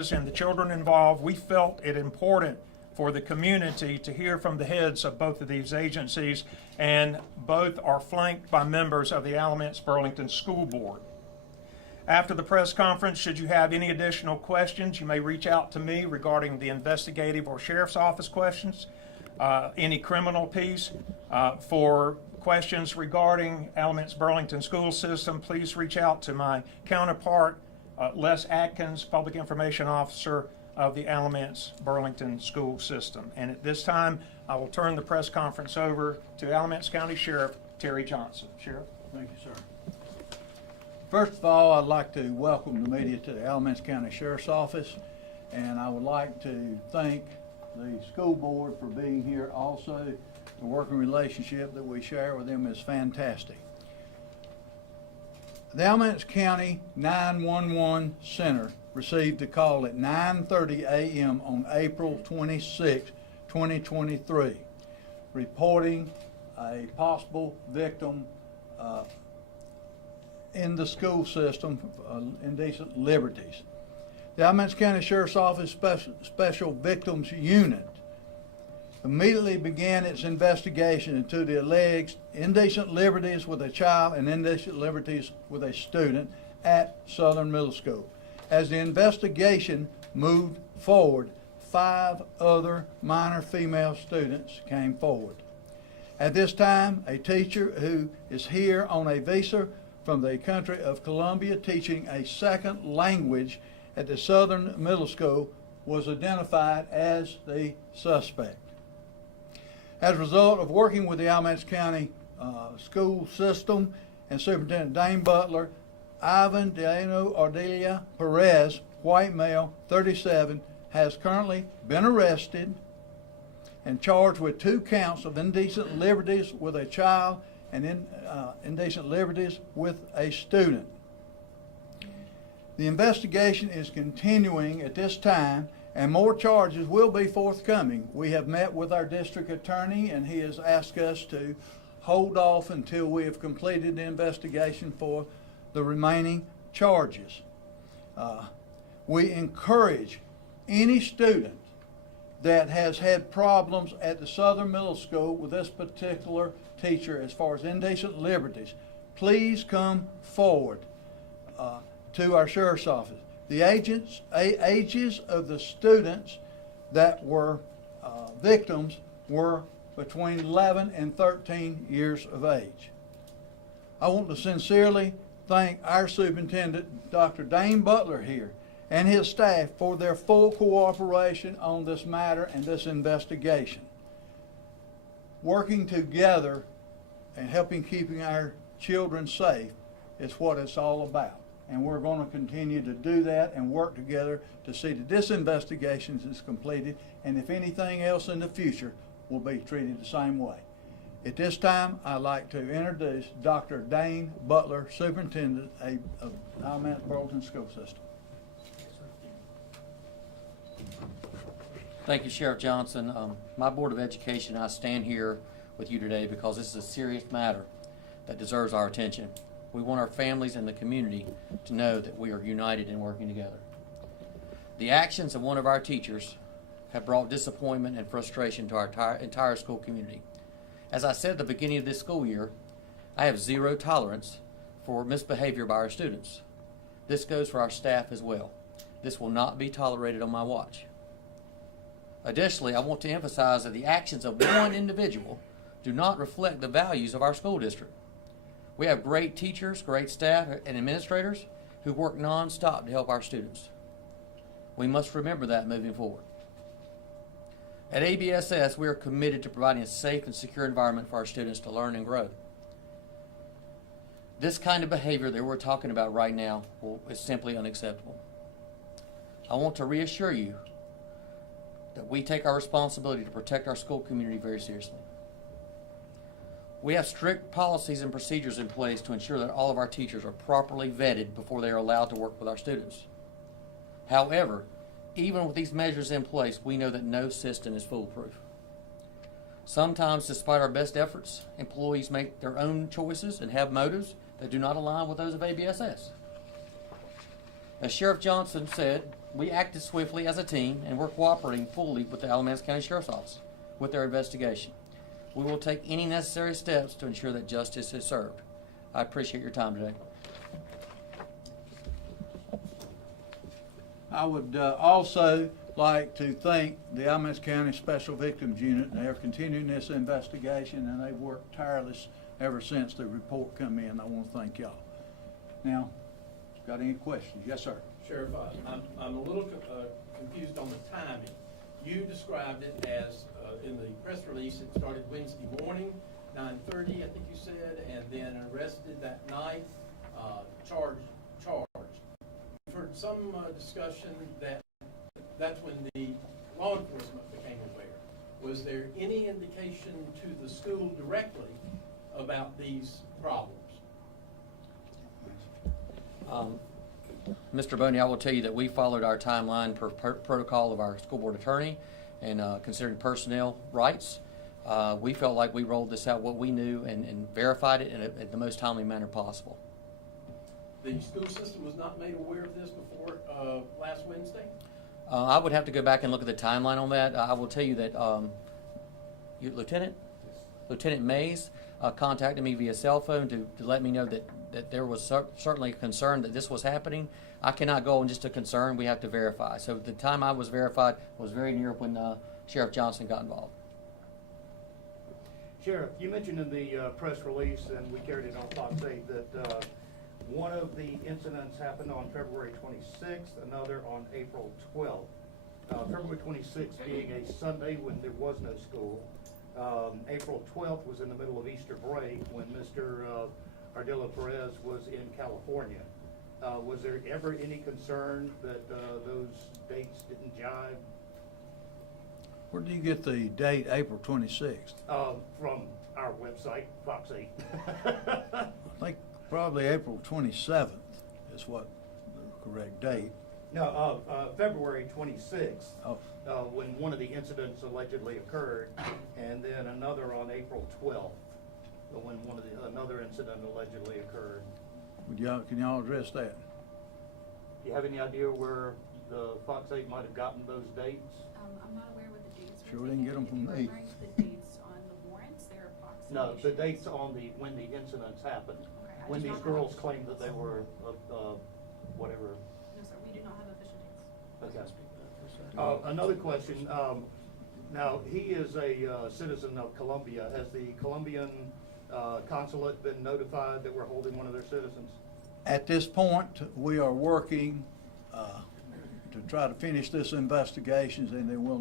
and the children involved, we felt it important for the community to hear from the heads of both of these agencies, and both are flanked by members of the Alamance-Burlington School Board. After the press conference, should you have any additional questions, you may reach out to me regarding the investigative or sheriff's office questions, any criminal piece. For questions regarding Alamance-Burlington school system, please reach out to my counterpart, Les Atkins, Public Information Officer of the Alamance-Burlington school system. And at this time, I will turn the press conference over to Alamance County Sheriff Terry Johnson. Sheriff. Thank you, sir. First of all, I'd like to welcome the media to the Alamance County Sheriff's Office, and I would like to thank the school board for being here also. The working relationship that we share with them is fantastic. The Alamance County 911 Center received a call at 9:30 a.m. on April 26, 2023, reporting a possible victim in the school system, indecent liberties. The Alamance County Sheriff's Office Special Victims Unit immediately began its investigation into the alleged indecent liberties with a child and indecent liberties with a student at Southern Middle School. As the investigation moved forward, 5 other minor female students came forward. At this time, a teacher who is here on a visa from the country of Colombia teaching a second language at the Southern Middle School was identified as the suspect. As a result of working with the Alamance County school system and Superintendent Dane Butler, Ivan Ardila-Perez, white male, 37, has currently been arrested and charged with 2 counts of indecent liberties with a child and indecent liberties with a student. The investigation is continuing at this time, and more charges will be forthcoming. We have met with our district attorney, and he has asked us to hold off until we have completed the investigation for the remaining charges. We encourage any student that has had problems at the Southern Middle School with this particular teacher as far as indecent liberties, please come forward to our sheriff's office. The ages of the students that were victims were between 11 and 13 years of age. I want to sincerely thank our superintendent, Dr. Dane Butler here, and his staff for their full cooperation on this matter and this investigation. Working together and helping keeping our children safe is what it's all about. And we're going to continue to do that and work together to see that this investigation is completed, and if anything else in the future will be treated the same way. At this time, I'd like to introduce Dr. Dane Butler, Superintendent of Alamance-Burlington School System. Thank you, Sheriff Johnson. My Board of Education and I stand here with you today because this is a serious matter that deserves our attention. We want our families and the community to know that we are united and working together. The actions of one of our teachers have brought disappointment and frustration to our entire school community. As I said at the beginning of this school year, I have zero tolerance for misbehavior by our students. This goes for our staff as well. This will not be tolerated on my watch. Additionally, I want to emphasize that the actions of one individual do not reflect the values of our school district. We have great teachers, great staff, and administrators who work non-stop to help our students. We must remember that moving forward. At ABSS, we are committed to providing a safe and secure environment for our students to learn and grow. This kind of behavior that we're talking about right now is simply unacceptable. I want to reassure you that we take our responsibility to protect our school community very seriously. We have strict policies and procedures in place to ensure that all of our teachers are properly vetted before they are allowed to work with our students. However, even with these measures in place, we know that no system is foolproof. Sometimes, despite our best efforts, employees make their own choices and have motives that do not align with those of ABSS. As Sheriff Johnson said, we acted swiftly as a team, and we're cooperating fully with the Alamance County Sheriff's Office with their investigation. We will take any necessary steps to ensure that justice is served. I appreciate your time today. I would also like to thank the Alamance County Special Victims Unit. They are continuing this investigation, and they've worked tireless ever since the report come in. I want to thank y'all. Now, got any questions? Yes, sir. Sheriff, I'm a little confused on the timing. You described it as, in the press release, it started Wednesday morning, 9:30, I think you said, and then arrested that night, charged. We've heard some discussion that that's when the law enforcement became aware. Was there any indication to the school directly about these problems? Mr. Boney, I will tell you that we followed our timeline per protocol of our school board attorney, and considering personnel rights, we felt like we rolled this out what we knew and verified it in the most timely manner possible. The school system was not made aware of this before last Wednesday? I would have to go back and look at the timeline on that. I will tell you that Lieutenant Mays contacted me via cell phone to let me know that there was certainly a concern that this was happening. I cannot go on just a concern. We have to verify. So the time I was verified was very near when Sheriff Johnson got involved. Sheriff, you mentioned in the press release, and we carried it on Fox 8, that one of the incidents happened on February 26th, another on April 12th. February 26th being a Sunday when there was no school. April 12th was in the middle of Easter break when Mr. Ardila-Perez was in California. Was there ever any concern that those dates didn't jive? Where do you get the date, April 26th? From our website, Fox 8. I think probably April 27th is what the correct date. No, February 26th, Oh. when one of the incidents allegedly occurred, and then another on April 12th, when another incident allegedly occurred. Can y'all address that? Do you have any idea where the Fox 8 might have gotten those dates? I'm not aware what the dates were. Sure didn't get them from me. Referring to the dates on the warrants, they're approximation. No, the dates on when the incidents happened. Okay, I When do these not have girls official claimed that dates. they were, whatever. No, sir, we do not have official dates. Okay. Another question. Now, he is a citizen of Colombia. Has the Colombian consulate been notified that we're holding one of their citizens? At this point, we are working to try to finish this investigations, and then we'll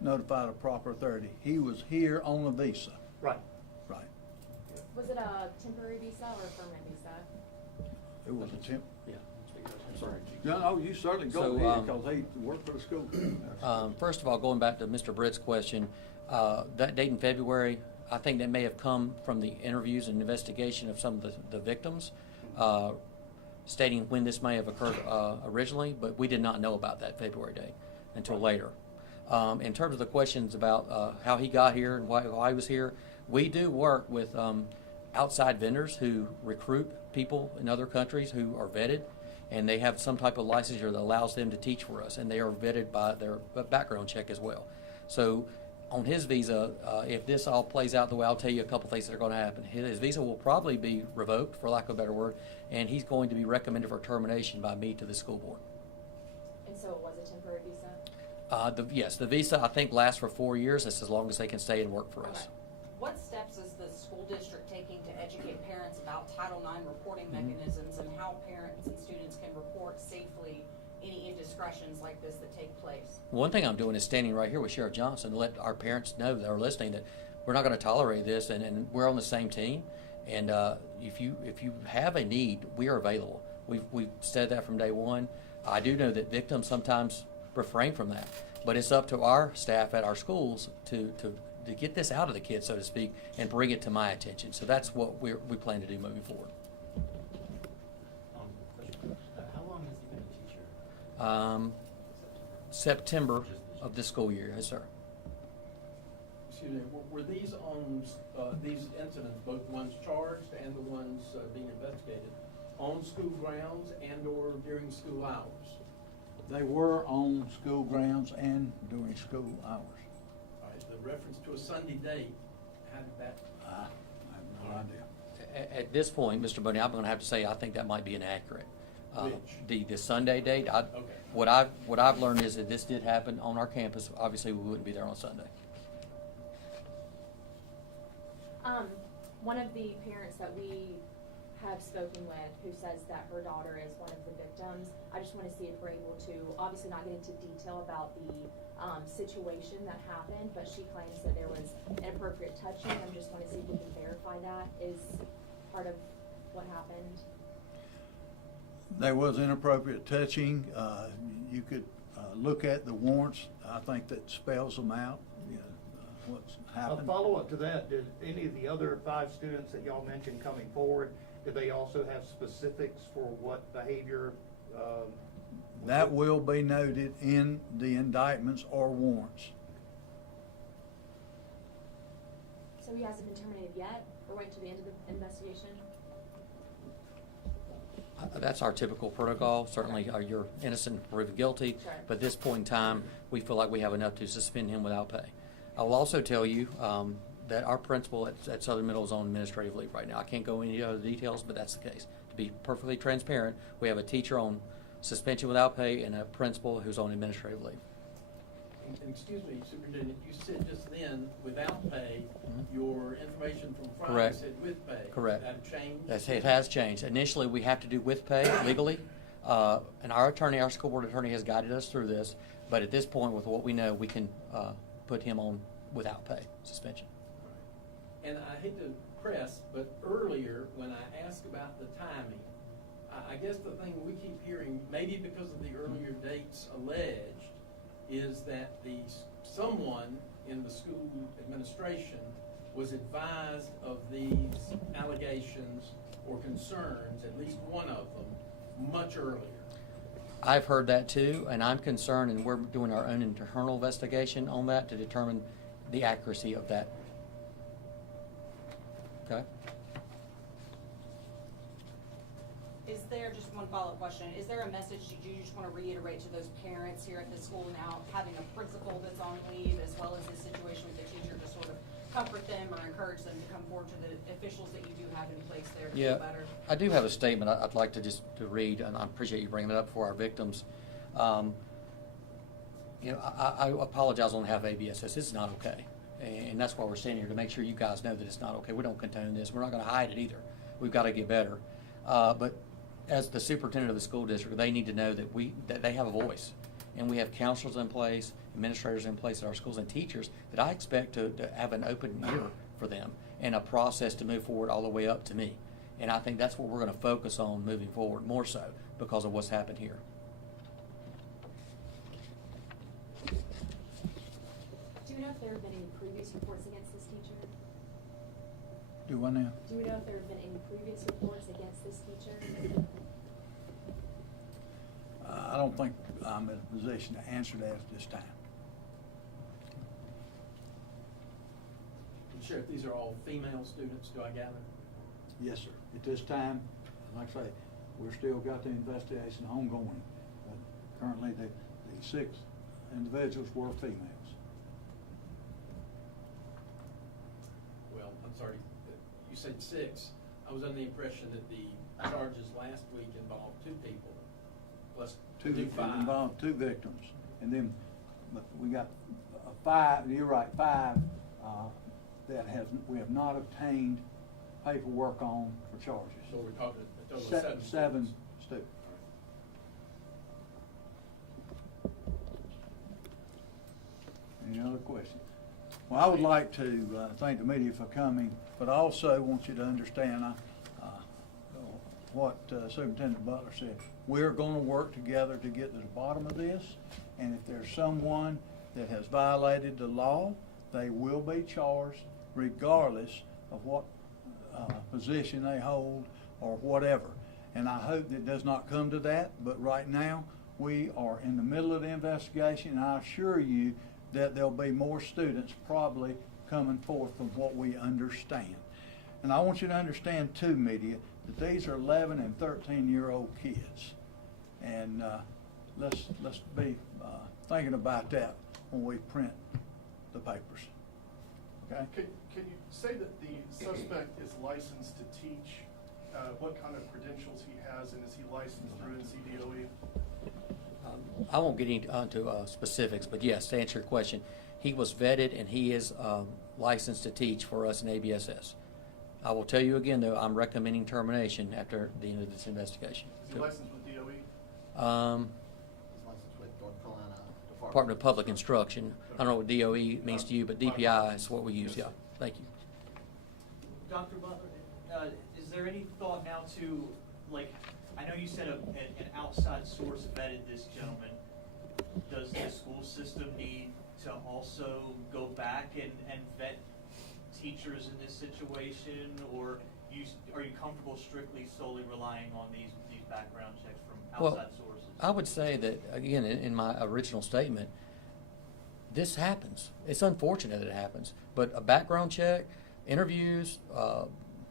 notify the proper authority. He was here on a visa. Right. Right. Was it a temporary visa or a permanent visa? It was a temp. Yeah. Sorry. No, you certainly So, go ahead, because he worked for the school. First of all, going back to Mr. Britt's question, that date in February, I think that may have come from the interviews and investigation of some of the victims, stating when this may have occurred originally, but we did not know about that February date until later. In terms of the questions about how he got here and why he was here, we do work with outside vendors who recruit people in other countries who are vetted, and they have some type of licensure that allows them to teach for us, and they are vetted by their background check as well. So on his visa, if this all plays out the way, I'll tell you a couple things that are going to happen. His visa will probably be revoked, for lack of a better word, and he's going to be recommended for termination by me to the school board. And so it was a temporary visa? Yes, the visa, I think, lasts for 4 years. That's as long as they can stay and work for us. Okay. What steps is the school district taking to educate parents about Title IX reporting mechanisms and how parents and students can report safely any indiscretions like this that take place? One thing I'm doing is standing right here with Sheriff Johnson to let our parents know that are listening that we're not going to tolerate this, and we're on the same team. And if you have a need, we are available. We've said that from day one. I do know that victims sometimes refrain from that, but it's up to our staff at our schools to get this out of the kids, so to speak, and bring it to my attention. So that's what we plan to do moving forward. How long has he been a teacher? September of this school year, yes, sir. Excuse me, were these on, these incidents, both the ones charged and the ones being investigated, on school grounds and or during school hours? They were on school grounds and during school hours. All right, the reference to a Sunday date, how did that? I have no idea. At this point, Mr. Boney, I'm gonna have to say, I think that might be inaccurate. Which? The Sunday date, Okay. what I've learned is that this did happen on our campus. Obviously, we wouldn't be there on Sunday. One of the parents that we have spoken with who says that her daughter is one of the victims, I just want to see if we're able to, obviously not get into detail about the situation that happened, but she claims that there was inappropriate touching. I just want to see if we can verify that is part of what happened. There was inappropriate touching. You could look at the warrants. I think that spells them out, you know, what's A happened. follow-up to that, did any of the other 5 students that y'all mentioned coming forward, did they also have specifics for what behavior? That will be noted in the indictments or warrants. So he hasn't been terminated yet? We're waiting to the end of the investigation? That's our typical protocol. Certainly, you're innocent and proven guilty. Sure. But at this point in time, we feel like we have enough to suspend him without pay. I will also tell you that our principal at Southern Middle is on administrative leave right now. I can't go into other details, but that's the case. To be perfectly transparent, we have a teacher on suspension without pay and a principal who's on administrative leave. And excuse me, Superintendent, you said just then, without pay, your information from Friday Correct. said with pay. Correct. That changed? It has changed. Initially, we have to do with pay legally, and our attorney, our school board attorney, has guided us through this. But at this point, with what we know, we can put him on without pay suspension. And I hate to press, but earlier, when I asked about the timing, I guess the thing we keep hearing, maybe because of the earlier dates alleged, is that someone in the school administration was advised of these allegations or concerns, at least one of them, much earlier. I've heard that too, and I'm concerned, and we're doing our own internal investigation on that to determine the accuracy of that. Okay? Is there, just one follow-up question, is there a message that you just want to reiterate to those parents here at the school now, having a principal that's on leave, as well as this situation with the teacher, to sort of comfort them or encourage them to come forward to the officials that you do have in place there to feel better? I do have a statement I'd like to just to read, and I appreciate you bringing it up for our victims. You know, I apologize on behalf of ABSS. This is not okay, and that's why we're standing here, to make sure you guys know that it's not okay. We don't condone this. We're not going to hide it either. We've got to get better. But as the superintendent of the school district, they need to know that they have a voice, and we have counselors in place, administrators in place at our schools, and teachers that I expect to have an open ear for them and a process to move forward all the way up to me. And I think that's what we're going to focus on moving forward, more so because of what's happened here. Do you know if there have been any previous reports against this teacher? Do I now? Do we know if there have been any previous reports against this teacher? I don't think I'm in a position to answer that at this time. Sheriff, these are all female students, do I gather? Yes, sir. At this time, like I say, we're still got the investigation ongoing. But currently, the 6 individuals were females. Well, I'm sorry, you said 6. I was under the impression that the charges last week involved 2 people, plus Two 5. involved 2 victims, and then but we got 5. You're right, 5 that we have not obtained paperwork on for charges. So we're talking a total of 7 7 students. students. Any other questions? Well, I would like to thank the media for coming, but I also want you to understand what Superintendent Butler said. We're going to work together to get to the bottom of this, and if there's someone that has violated the law, they will be charged regardless of what position they hold or whatever. And I hope that it does not come to that, but right now, we are in the middle of the investigation, and I assure you that there'll be more students probably coming forth from what we understand. And I want you to understand too, media, that these are 11 and 13-year-old kids. And let's be thinking about that when we print the papers. Okay? Can you say that the suspect is licensed to teach, what kind of credentials he has, and is he licensed through NCDOE? I won't get into specifics, but yes, to answer your question, he was vetted and he is licensed to teach for us in ABSS. I will tell you again, though, I'm recommending termination after the end of this investigation. Is he licensed with DOE? He's licensed with North Carolina Department of Public Instruction. I don't know what DOE means to you, but DPI is what we use, yeah. Thank you. Dr. Butler, is there any thought now to, like, I know you said an outside source vetted this gentleman. Does the school system need to also go back and vet teachers in this situation, or are you comfortable strictly solely relying on these background checks from outside sources? I would say that, again, in my original statement, this happens. It's unfortunate that it happens, but a background check, interviews,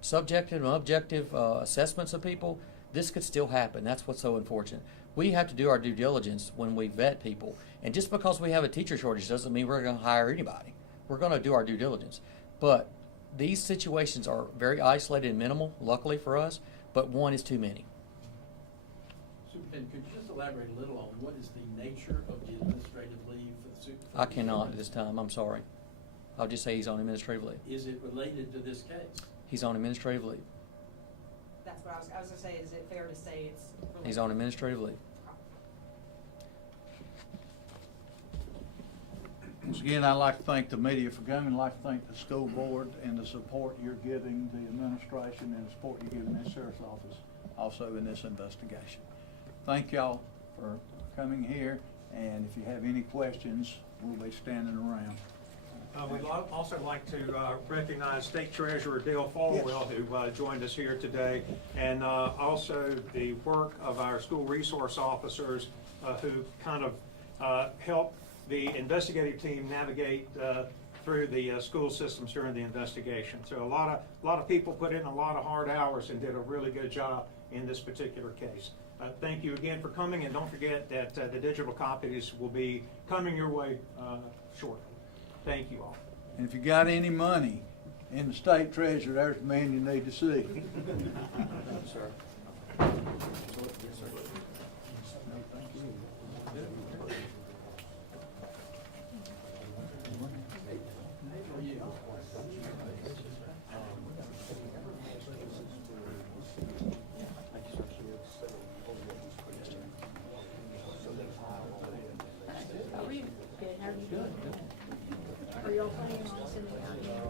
subjective and objective assessments of people, this could still happen. That's what's so unfortunate. We have to do our due diligence when we vet people, and just because we have a teacher shortage doesn't mean we're going to hire anybody. We're going to do our due diligence. But these situations are very isolated and minimal, luckily for us, but one is too many. Superintendent, could you just elaborate a little on what is the nature of the administrative leave for the superintendent? I cannot at this time, I'm sorry. I'll just say he's on administrative leave. Is it related to this case? He's on administrative leave. That's what I was gonna say, is it fair to say it's related? He's on administrative leave. Once again, I'd like to thank the media for coming. I'd like to thank the school board and the support you're giving the administration and the support you're giving the sheriff's office also in this investigation. Thank y'all for coming here, and if you have any questions, we'll be standing around. We'd also like to recognize State Treasurer Dale Falwell, who joined us here today, and also the work of our school resource officers who kind of helped the investigative team navigate through the school systems during the investigation. So a lot of people put in a lot of hard hours and did a really good job in this particular case. Thank you again for coming, and don't forget that the digital copies will be coming your way shortly. Thank you all. And if you got any money in the state treasurer, there's the man you need to see. Sir. Are you all planning on sending out